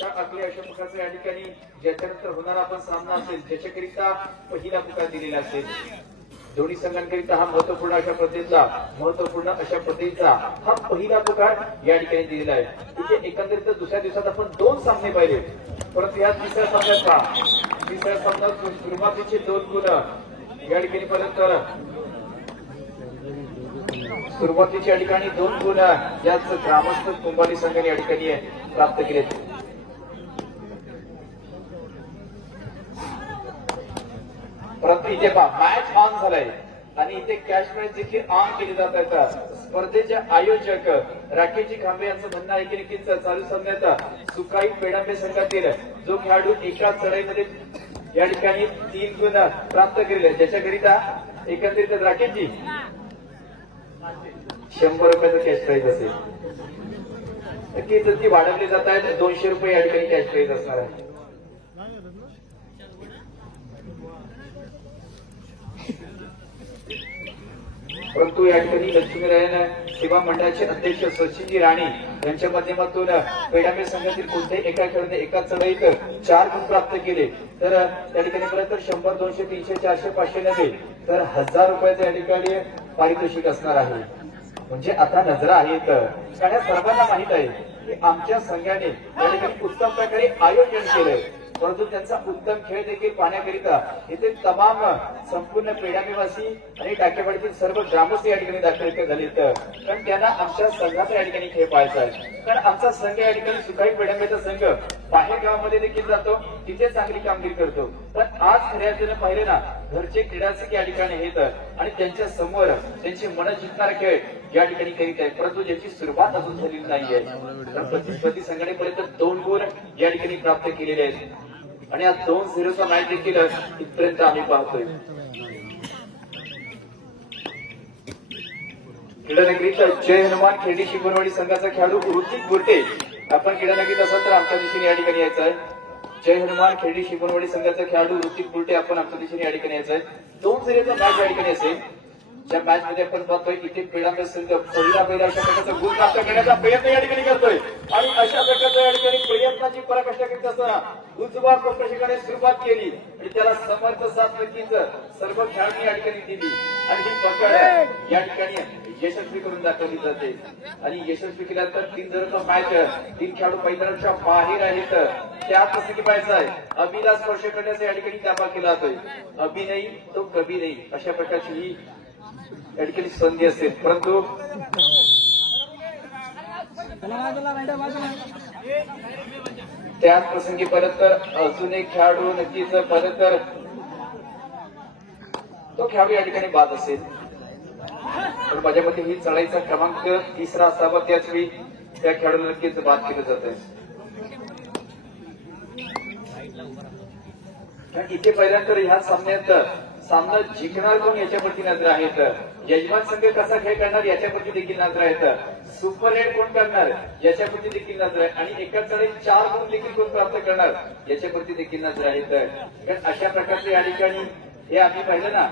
आपल्या अशा प्रकारचा या ठिकाणी ज्याच्यानंतर होणारा आपण सामना असेल त्याच्याकरिता पहिला पुकार दिलेला असेल. दोन्ही संघांकरिता हा महत्वपूर्ण अशा पद्धतीचा हा पहिला पुकार या ठिकाणी दिलेला आहे. तिथे एकंदरीत दुसऱ्या दिवसात आपण 2 सामने पाहिले, परंतु या तिसऱ्या सामन्यात सुरुवातीचे 2 गुण या ठिकाणी सुरुवातीच्या ठिकाणी 2 गुण याच ग्रामस्थ कुंभारी संघाने या ठिकाणी प्राप्त केले. परंतु इथे मॅच ऑन झालाय आणि इथे कॅश प्राइज देखील ऑन केली जात आहेत. स्पर्धेचे आयोजक राकेशजी खांबे यांचं म्हणणं आहे की नक्कीच चालू सामन्यात सुकाई पेडांबे संघातील जो खेळाडू एका चढाईमध्ये या ठिकाणी 3 गुण प्राप्त केले ज्याच्याकरिता एकंदरीत राकेशजी 100 रुपयाचं कॅश प्राइज असेल. नक्कीच ती वाढवली जात आहेत. 200 रुपये या ठिकाणी कॅश प्राइज असणार आहे. परंतु या ठिकाणी लक्ष्मीनारायण सेवा मंडळाचे अध्यक्ष सचिनजी राणे यांच्या माध्यमातून पेडांबे संघातील कोणत्याही एका खेळाडूने एका चढाईत 4 गुण प्राप्त केले तर त्या ठिकाणी परत 100, 200, 300, 400, 500 नव्हे तर 1000 रुपयाचं या ठिकाणी पारितोषिक असणार आहे. म्हणजे आता नजरा आहेत कारण सर्वांना माहित आहे की आमच्या संघाने या ठिकाणी उत्तम प्रकारे आयोजन केलंय, परंतु त्यांचा उत्तम खेळ देखील पाहण्याकरिता इथे तमाम संपूर्ण पेडांबेवासी आणि टाकेवाडीतील सर्व ग्रामस्थ या ठिकाणी दाखल झालेत. कारण त्यांना आमच्या संघाचा या ठिकाणी खेळ पाहायचा आहे. कारण आमचा संघ या ठिकाणी सुकाई पेडांबेचा संघ बाहेर गावामध्ये देखील जातो, तिथे चांगली कामगिरी करतो. पण आज खऱ्या अर्थाने पाहिले ना घरचे क्रीडासिक या ठिकाणी आहेत आणि त्यांच्या समोर त्यांचे मन जिंकणारा खेळ या ठिकाणी करीत आहे, परंतु ज्याची सुरुवात अजून झालेली नाहीये. प्रतिस्पर्धी संघाने पर्यंत 2 गुण या ठिकाणी प्राप्त केलेले आहेत आणि आज 2-0चा मॅच देखील इथपर्यंत आम्ही पाहतोय. क्रीडानगरीचा जय हनुमान खेडी शिकवणवाडी संघाचा खेळाडू ऋतिक गुर्टे आपण क्रीडानगरीत असाल तर आमच्या दिशेने या ठिकाणी यायचं आहे. जय हनुमान खेडी शिकवणवाडी संघाचा खेळाडू ऋतिक गुर्टे आपण आमच्या दिशेने या ठिकाणी यायचं आहे. 2-0चा मॅच या ठिकाणी असेल. ज्या मॅच मध्ये आपण पाहतोय इथे पेडांबे संघ पहिला अशा प्रकारचा गुण प्राप्त करण्याचा प्रयत्न या ठिकाणी करतोय आणि अशा प्रकारच्या या ठिकाणी प्रयत्नाची पराकाष्ठा करीत असताना उजवा प्रशिक्षकाने सुरुवात केली आणि त्याला समर्थ साथ नक्कीच सर्व खेळाडूंनी या ठिकाणी दिली आणि ही पकड या ठिकाणी यशस्वी करून दाखवली जाते. आणि यशस्वी केल्यानंतर 3-0चा मॅच 3 खेळाडू मैदानाच्या बाहेर आहेत. त्यात प्रसंगी पाहायचं आहे अभिला स्पर्श करण्याचा या ठिकाणी दावा केला जातोय. अभि नाही तो कभी नाही अशा प्रकारची ही या ठिकाणी संधी असेल, परंतु त्याच प्रसंगी परत तर अजून एक खेळाडू नक्कीच परत तर तो खेळाडू या ठिकाणी बाद असेल. पण माझ्या मते ही चढाईचा क्रमांक 3रा असावा, त्याच वेळी त्या खेळाडूला नक्कीच बाद केलं जात आहे. इथे पहिल्यांतर ह्या सामन्यात सामना जिंकणार कोण याच्यावरती नजर आहेत. यजमान संघ कसा खेळ करणार याच्यावरती देखील नजर आहेत. सुपर रेड कोण करणार याच्यावरती देखील नजर आहे आणि एका चढाईत 4 गुण देखील कोण प्राप्त करणार याच्यावरती देखील नजर आहेत. कारण अशा प्रकारचे या ठिकाणी हे आम्ही पाहिलं ना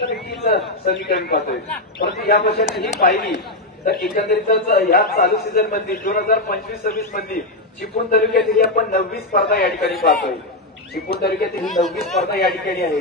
तर नक्कीच समीकरण पाहतोय. परंतु या वर्षात ही पाहिली तर एकंदरीतच या चालू सीझन मध्ये 2025-26 मध्ये चिपळूण तालुक्यातील आपण 9वी स्पर्धा या ठिकाणी पाहतोय. चिपळूण तालुक्यातील ही 9वी स्पर्धा या ठिकाणी आहे,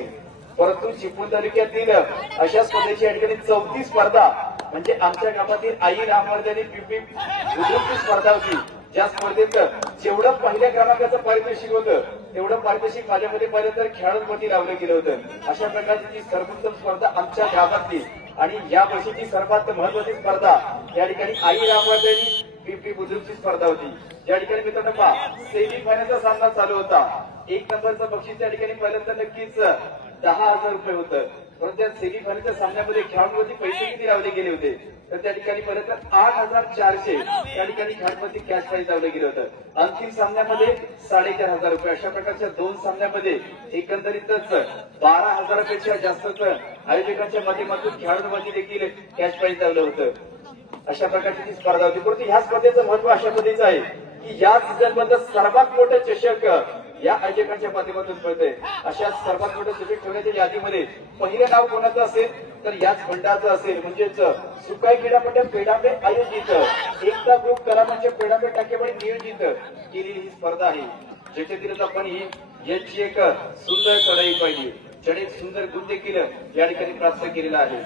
परंतु चिपळूण तालुक्यातील अशा स्पर्धेची या ठिकाणी 4थी स्पर्धा म्हणजे आमच्या गावातील आई रामवर्धनी पिंपी बुद्रुकची स्पर्धा होती. ज्या स्पर्धेत जेवढं पहिल्या क्रमांकाचं पारितोषिक होतं तेवढं पारितोषिक माझ्यामध्ये पाहिलं तर खेळाडूंवरती लावलं गेलं होतं. अशा प्रकारची सर्वोत्तम स्पर्धा आमच्या गावातली आणि या वर्षीची सर्वात महत्वाची स्पर्धा या ठिकाणी आई रामवर्धनी पिंपी बुद्रुकची स्पर्धा होती. या ठिकाणी मित्रांनो पहा सेमी फायनलचा सामना चालू होता. 1 नंबरचं बक्षीस त्या ठिकाणी पाहिलं तर नक्कीच 10,000 रुपये होतं, परंतु त्या सेमी फायनलच्या सामन्यामध्ये खेळाडूंवरती पैसे किती लावले गेले होते तर त्या ठिकाणी परत 8,400 त्या ठिकाणी खेळाडूंवरती कॅश प्राइज लावलं गेलं होतं. अंतिम सामन्यामध्ये 4,500 रुपये. अशा प्रकारच्या 2 सामन्यामध्ये एकंदरीतच 12,000 पेक्षा जास्तच आयोजकांच्या माध्यमातून खेळाडूंवरती देखील कॅश प्राइज लावलं होतं. अशा प्रकारची ती स्पर्धा होती. परंतु ह्या स्पर्धेचं महत्व अशा पद्धतीचं आहे की या सीझन मध्ये सर्वात मोठं चषक या आयोजकांच्या माध्यमातून कळतंय. अशा सर्वात मोठ्या सुट्टी ठेवण्याच्या यादीमध्ये पहिलं नाव कोणाचं असेल तर याच मंडळाचं असेल. म्हणजेच सुकाई क्रीडापट्ट्या पेडांबे आयोजित एकता ग्रुप कलामंच पेडांबे टाकेवाडी नियोजित केलेली ही स्पर्धा आहे, ज्याच्यातील आपण ही याची एक सुंदर चढाई पाहिली, ज्याने एक सुंदर गुण देखील या ठिकाणी प्राप्त केलेला आहे.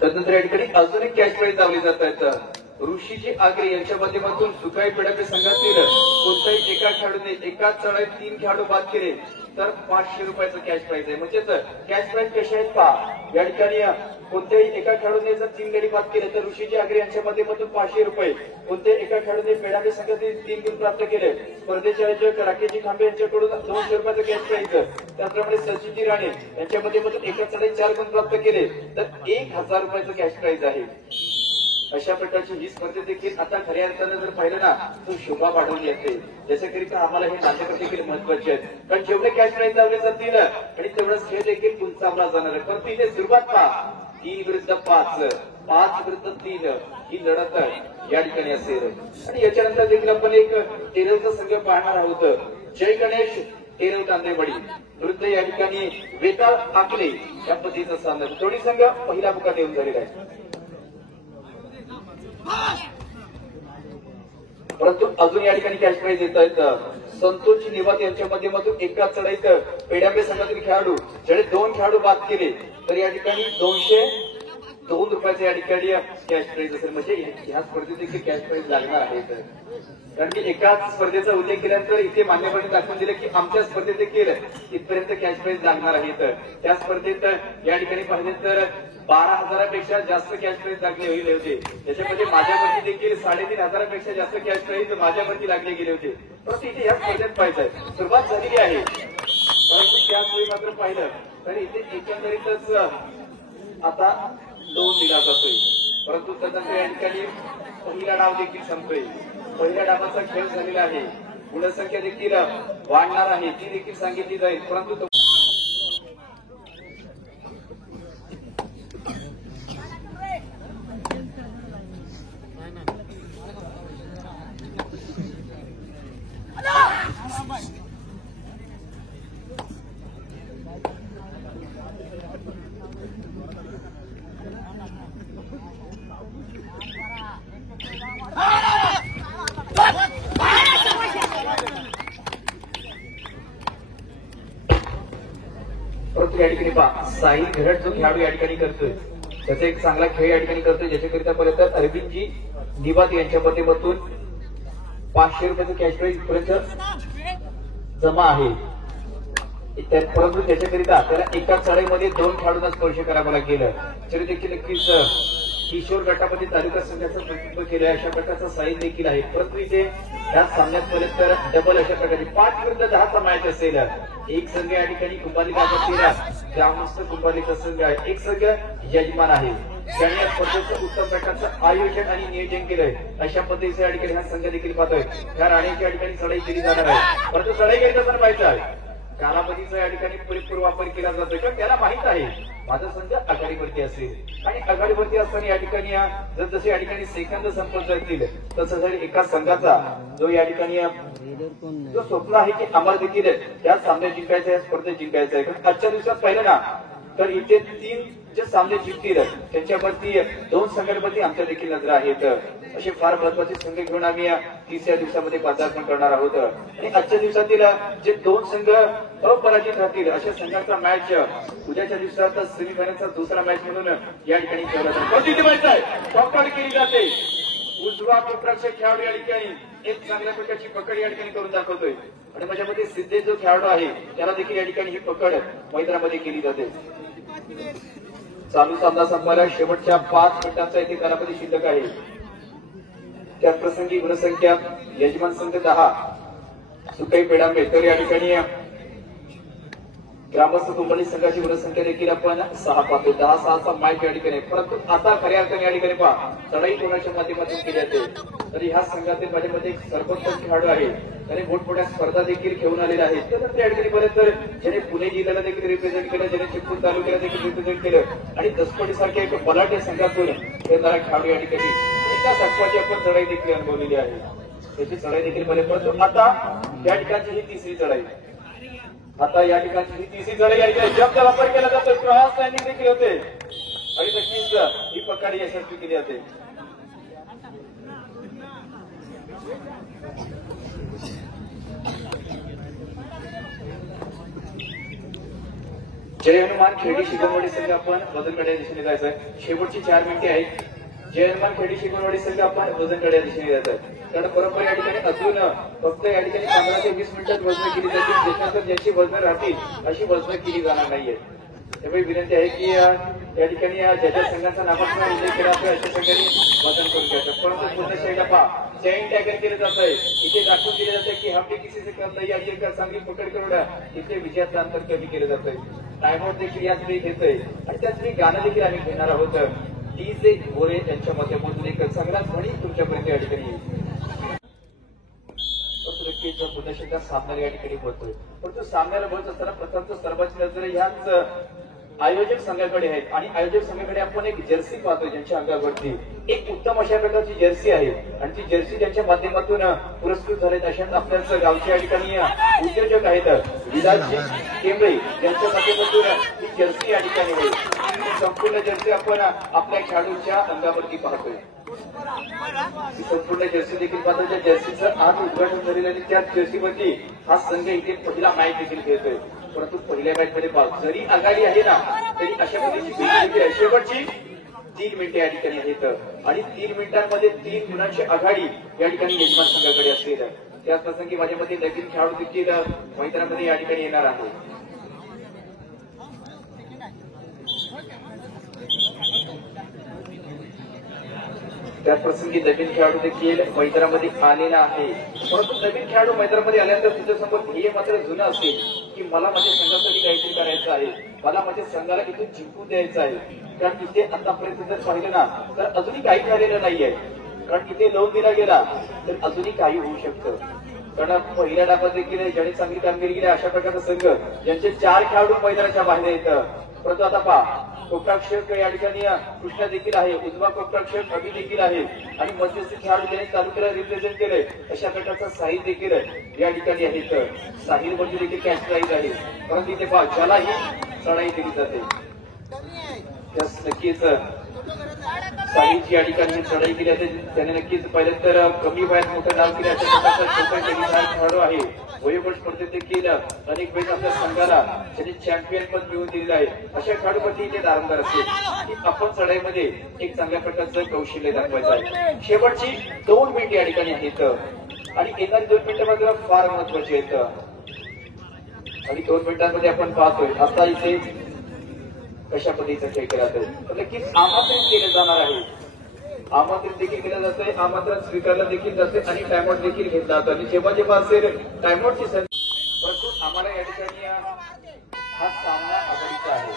तदनंतर या ठिकाणी अजून एक कॅश प्राईज लावली जात आहेत. ऋषीजी आगरे यांच्या माध्यमातून सुकाई पेडांबे संघातील कोणत्याही एका खेळाडूने एकाच चढाईत 3 खेळाडू बाद केले तर 500 रुपयाचं कॅश प्राईज आहे. म्हणजेच कॅश प्राईज कसे आहेत पहा. या ठिकाणी कोणत्याही एका खेळाडूने जर 3 गडी बाद केले तर ऋषीजी आगरे यांच्या माध्यमातून 500 रुपये. कोणत्याही एका खेळाडूने पेडांबे संघातील 3 गुण प्राप्त केले, स्पर्धेचे आयोजक राकेशजी खांबे यांच्याकडून 200 रुपयाचं कॅश प्राईज. त्याचप्रमाणे सचिनजी राणे यांच्या माध्यमातून एका चढाईत 4 गुण प्राप्त केले तर 1000 रुपयाचं कॅश प्राईज आहे. अशा प्रकारची ही स्पर्धा देखील आता खऱ्या अर्थानं जर पाहिलं ना तो शोभा वाढवली असते. त्याच्याकरिता आम्हाला हे नाटक देखील महत्वाचे आहेत, कारण जेवढे कॅश प्राईज लावले जातील आणि तेवढाच खेळ देखील उंचावला जाणार आहे. परंतु इथे सुरुवात पहा, 3 विरुद्ध 5, 5 विरुद्ध 3 ही लढत या ठिकाणी असेल. आणि याच्यानंतर देखील आपण एक टेरलचा संघ पाहणार आहोत. जय गणेश टेरल कांदेवाडी विरुद्ध या ठिकाणी वेताळ आकले या पद्धतीचा सामना. दोन्ही संघ पहिला मुकाट येऊन झालेला आहे. परंतु अजून या ठिकाणी कॅश प्राईज येत आहेत. संतोष निवात यांच्या माध्यमातून एकाच चढाईत पेडांबे संघातील खेळाडू ज्याने 2 खेळाडू बाद केले तर या ठिकाणी 202 रुपयाचे या ठिकाणी कॅश प्राईज असेल. म्हणजे ह्या स्पर्धेत देखील कॅश प्राईज लागणार आहे. कारण की एकाच स्पर्धेचा उल्लेख केल्यानंतर इथे मान्यवरांनी दाखवून दिलं की आमच्या स्पर्धेत देखील इथपर्यंत कॅश प्राईज लागणार आहेत. त्या स्पर्धेत या ठिकाणी पाहिले तर 12,000पेक्षा जास्त कॅश प्राईज लागले होते. त्याच्यामध्ये माझ्यावरती देखील 3,500पेक्षा जास्त कॅश प्राईज माझ्यावरती लागले गेले होते. परंतु इथे ह्या स्पर्धेत पाहिजे सुरुवात झालेली आहे. परंतु त्याच वेळी मात्र पाहिलं तर इथे एकंदरीतच आता 2 दिला जातोय. परंतु तदनंतर या ठिकाणी पहिला डाव देखील संपतोय. पहिल्या डावाचा खेळ झालेला आहे. गुणसंख्या देखील वाढणार आहे ती देखील सांगितली जाईल. परंतु या ठिकाणी पहा साई घरट जो खेळाडू या ठिकाणी करतोय त्याचा एक चांगला खेळ या ठिकाणी करतोय, ज्याच्याकरिता पर्यंत अरविंदजी निवात यांच्या माध्यमातून 500 रुपयाचं कॅश प्राईज पर्यंत जमा आहे. परंतु त्याच्याकरिता त्याला एकाच चढाईमध्ये 2 खेळाडूंना स्पर्श करावा लागेल. तरी देखील नक्कीच किशोर गटामध्ये तालुका संघाचं नेतृत्व केलं अशा प्रकारचा साईज देखील आहे. परंतु इथे या सामन्यात पर्यंत तर डबल अशा प्रकारे 5 विरुद्ध 10चा मॅच असेल. एक संघ या ठिकाणी कुंभारलिका ग्रामस्थ कुंभारलिका संघ आहे, एक संघ यजमान आहे ज्यांनी या स्पर्धेचं उत्तम प्रकारचं आयोजन आणि नियोजन केलंय. अशा पद्धतीचे या ठिकाणी हा संघ देखील पाहतोय. या राणीच्या ठिकाणी चढाई केली जाणार आहे. परंतु चढाई घेत असताना पाहिजे आहे कालावधीचा या ठिकाणी पुरेपूर वापर केला जातोय, किंवा त्याला माहित आहे माझा संघ आघाडीवरती असेल आणि आघाडीवरती असताना या ठिकाणी जर जसे या ठिकाणी सेकंद संपत जातील तसं जर एका संघाचा जो या ठिकाणी जो स्वप्न आहे की आम्हाला देखील या सामने जिंकायचं या स्पर्धेत जिंकायचं आहे. कारण आजच्या दिवसात पाहिलं ना तर इथे 3 जे सामने जिंकतील त्यांच्यावरती 2 संघांवरती आमच्या देखील नजर आहेत. असे फार महत्वाचे संघ घेऊन आम्ही 3ऱ्या दिवसामध्ये पदार्पण करणार आहोत. आणि आजच्या दिवसातील जे 2 संघ अपराजित राहतील अशा संघांचा मॅच उद्याच्या दिवसात सेमीफायनलचा दुसरा मॅच म्हणून या ठिकाणी खेळला जातो. पकड केली जाते. उजवा कोपराचे खेळाडू या ठिकाणी एक चांगल्या प्रकारची पकड या ठिकाणी करून दाखवतोय आणि माझ्यामध्ये सिद्धे जो खेळाडू आहे त्याला देखील या ठिकाणी ही पकड मैदानामध्ये केली जाते. चालू सामना संपवायला शेवटच्या 5 मिनिटांचा इथे कालावधी शिल्लक आहे. त्याच प्रसंगी गुणसंख्या यजमान संघ 10 सुकाई पेडांबे तर या ठिकाणी ग्रामस्थ कुंभली संघाची गुणसंख्या देखील आपण 6 पाहतो. 10-6चा मॅच या ठिकाणी, परंतु आता खऱ्या अर्थाने या ठिकाणी पहा चढाई कोणाच्या माध्यमातून केली जाते. तर ह्या संघातील माझ्यामध्ये एक सर्वोत्तम खेळाडू आहे, त्याने मोठमोठ्या स्पर्धा देखील घेऊन आलेल्या आहेत. त्यानंतर या ठिकाणी बरेच तर ज्याने पुणे जिल्ह्याला देखील रिप्रेझेंट केलं, ज्याने चिपळूण तालुक्याला देखील रिप्रेझेंट केलं आणि दसपडी सारख्या एक बलाढ्य संघातून खेळणारा खेळाडू या ठिकाणी एका साखवाची आपण चढाई देखील अनुभवलेली आहे. त्याची चढाई देखील बरे, परंतु आता या ठिकाणची ही तिसरी चढाई, आता या ठिकाणची ही तिसरी चढाई या ठिकाणी जबचा वापर केला जातो. क्रॉस लँडिंग देखील होते आणि नक्कीच ही पकड यशस्वी केली जाते. जय हनुमान खेडी शिकवणवाडी संघ आपण वजनकडे दिशेने जायचं आहे. शेवटची 4 मिनिटे आहेत. जय हनुमान खेडी शिकवणवाडी संघ आपण वजनकडे दिशेने जायचं आहे. कारण परंपरा या ठिकाणी अजून फक्त या ठिकाणी 15 ते 20 मिनिटात वजन केली जाते. त्याच्यानंतर ज्यांची वजन राहतील अशी वजन केली जाणार नाहीये. त्यामुळे विनंती आहे की या ठिकाणी ज्या संघाचा नामांकन उल्लेख केला अशा संघाने वजन करून घ्यायचं. परंतु पुन्हा साईडला पहा चैन टॅगल केलं जात आहे. इथे दाखवून दिलं जातं की हमने किसी से कम नहीं आणि एक चांगली पकड करून इथे विजयाचं अंतर कमी केलं जात आहे. टाइमआउट देखील याच वेळी घेतोय आणि त्याच वेळी गाणं देखील आम्ही घेणार आहोत. डीजे गोरे यांच्या माध्यमातून एक चांगला ध्वनी तुमच्यापर्यंत या ठिकाणी येईल. नक्कीच पुन्हा सामन्याला या ठिकाणी बोलतोय, परंतु सामन्याला बोलत असताना प्रथमच सर्वांची नजर ह्याच आयोजक संघाकडे आहेत आणि आयोजक संघाकडे आपण एक जर्सी पाहतोय ज्यांच्या अंगावरती एक उत्तम अशा प्रकारची जर्सी आहे आणि ती जर्सी ज्यांच्या माध्यमातून पुरस्कृत झालेत अशाच आपल्याच गावचे या ठिकाणी उद्योजक आहेत विलासजी केंबळे यांच्या माध्यमातून ही जर्सी या ठिकाणी आहे. संपूर्ण जर्सी आपण आपल्या खेळाडूंच्या अंगावरती पाहतोय. संपूर्ण जर्सी देखील पाहतो. ज्या जर्सीचं आज उद्घाटन झालेलं आणि त्याच जर्सीवरती हा संघ इथे पहिला मॅच देखील खेळतोय. परंतु पहिल्या मॅच मध्ये जरी आघाडी आहे ना तरी अशा पद्धतीची शेवटची 3 मिनिटे या ठिकाणी आहेत आणि 3 मिनिटांमध्ये 3 गुणांची आघाडी या ठिकाणी यजमान संघाकडे असेल. त्याच प्रसंगी माझ्या मते नवीन खेळाडू देखील मैदानामध्ये या ठिकाणी येणार आहे. त्याच प्रसंगी नवीन खेळाडू देखील मैदानामध्ये आलेला आहे. परंतु नवीन खेळाडू मैदानामध्ये आल्यानंतर तुझ्यासमोर ध्येय मात्र जुनं असेल की मला माझ्या संघासाठी काहीतरी करायचं आहे, मला माझ्या संघाला इथे जिंकून द्यायचं आहे. कारण इथे आतापर्यंत जर पाहिलं ना तर अजूनही काही झालेलं नाहीये. कारण इथे लोन दिला गेला तर अजूनही काही होऊ शकतं. कारण पहिल्या डावात देखील ज्याने चांगली कामगिरी केली अशा प्रकारचा संघ ज्यांचे 4 खेळाडू मैदानाच्या बाहेर येतं. परंतु आता पहा कोपराक्षक या ठिकाणी कृष्णा देखील आहे, उजवा कोपराक्षक अभि देखील आहे आणि मध्यस्थी खेळाडू ज्याने तालुक्याला रिप्रेझेंट केलंय अशा प्रकारचा साहिल देखील या ठिकाणी आहेत. साहिल म्हणजे देखील कॅच प्राईज आहे. परंतु इथे पहा ज्यालाही चढाई दिली जाते त्यास नक्कीच साहिलची या ठिकाणी चढाई केली जाते. त्याने नक्कीच पहिलं तर कमी वयात मोठं नाव केलं अशा प्रकारचा छोटा खेळाडू आहे. वयोगट स्पर्धेत देखील अनेक वेळेस आपल्या संघाला त्यांनी चॅम्पियन पद मिळवून दिलेलं आहे. अशा खेळाडूपैकी इथे दारंदार असेल की आपण चढाईमध्ये एक चांगल्या प्रकारचं कौशल्य दाखवायचं आहे. शेवटची 2 मिनिटे या ठिकाणी आहेत आणि येणारी 2 मिनिटं मात्र फार महत्वाची आहेत आणि 2 मिनिटांमध्ये आपण पाहतोय आता इथे कशा पद्धतीचा खेळ केला जातो. तर नक्कीच आमंत्रित केलं जाणार आहे, आमंत्रित देखील केलं जातंय, आमंत्रण स्वीकारलं देखील जाते आणि टाइमआउट देखील घेतला जातो. आणि जेव्हा जेव्हा असेल टाइमआउटची संधी, परंतु आम्हाला या ठिकाणी हा सामना आवडीचा आहे,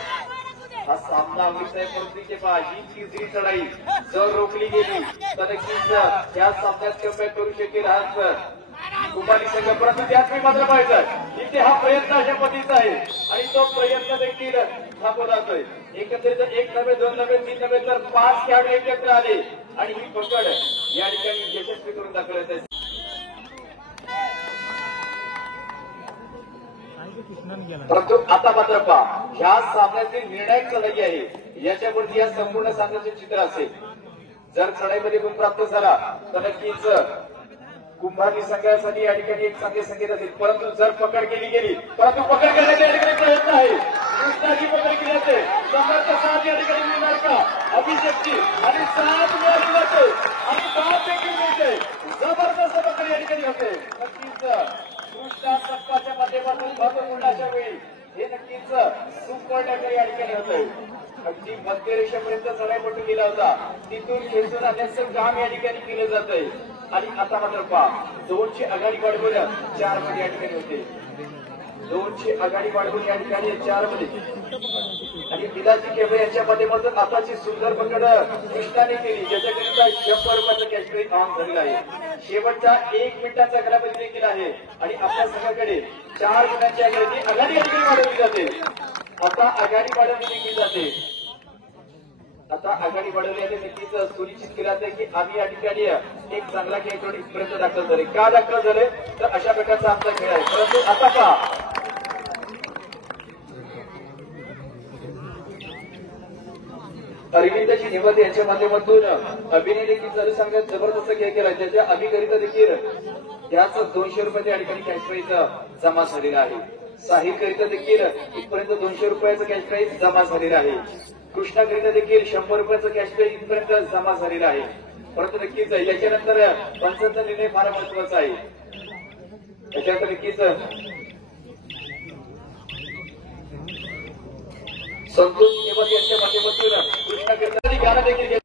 हा सामना आवडीचा आहे. परंतु इथे पहा ही तिसरी चढाई जर रोखली गेली तर नक्कीच या सामन्यात कमबॅक करू शकेल हा कुमारी संघ. परंतु त्याच मी मात्र पाहिजे इथे हा प्रयत्न अशा पद्धतीचा आहे आणि तो प्रयत्न देखील थांबवला जातोय. एकंदरीत 1 नव्हे 2 नव्हे 3 नव्हे तर 5 खेळाडू एकत्र आले आणि ही पकड या ठिकाणी यशस्वी करून दाखवण्यात आहे. परंतु आता मात्र पहा ह्या सामन्याची निर्णायक चढाई आहे, याच्यावरती या संपूर्ण सामन्याचे चित्र असेल. जर चढाईमध्ये गुण प्राप्त झाला तर नक्कीच कुंभारली संघासाठी या ठिकाणी एक चांगले संकेत असेल. परंतु जर पकड केली गेली, परंतु पकड करण्याचा या ठिकाणी प्रयत्न आहे, कृष्णाची पकड केली जाते. समर्थ साथ या ठिकाणी मिळणार का अभिषेकची आणि 7 मिळाली जाते आणि 5 देखील मिळते. जबरदस्त पकड या ठिकाणी होते. नक्कीच कृष्णा सप्पाच्या माध्यमातून महत्वपूर्ण अशा वेळी हे नक्कीच सुपर टॅकल या ठिकाणी होतंय. अगदी मध्य रेषेपर्यंत चढाई पटून गेला होता, तिथून खेचून आणण्याचं काम या ठिकाणी केलं जातंय आणि आता मात्र पहा 2ची आघाडी वाढवून 4 मध्ये या ठिकाणी होते. 200 आघाडी वाढवून या ठिकाणी 4 मध्ये आणि बिलाजी केबळे यांच्या माध्यमातून आताची सुंदर पकड कृष्णाने केली, ज्याच्याकरिता 100 रुपयाचा कॅश प्राइज ऑन झालेला आहे. शेवटचा 1 मिनिटाचा कालावधी देखील आहे आणि आपल्या संघाकडे 4 गुणांची आघाडी या ठिकाणी वाढवली जाते. आता आघाडी वाढवली देखील जाते. आता आघाडी वाढवली आहे नक्कीच सुनिश्चित केलं जाते की आम्ही या ठिकाणी एक चांगला खेळ इथपर्यंत दाखल झाले. का दाखल झाले तर अशा प्रकारचा आमचा खेळ आहे. परंतु आता का अरविंदजी निवद यांच्या माध्यमातून अभिनय देखील चालू सांगत जबरदस्त खेळ केला, ज्याच्या अभिकरिता देखील त्याच 200 रुपये या ठिकाणी कॅश प्राइज जमा झालेला आहे. साहिल करिता देखील इथपर्यंत 200 रुपयाचं कॅश प्राइज जमा झालेला आहे. कृष्णाकरिता देखील 100 रुपयाचं कॅश प्राइज इथपर्यंत जमा झालेला आहे. परंतु नक्कीच याच्यानंतर पंचांचा निर्णय फार महत्वाचा आहे. याच्यानंतर नक्कीच संतोष निवद यांच्या माध्यमातून कृष्णाकरिता देखील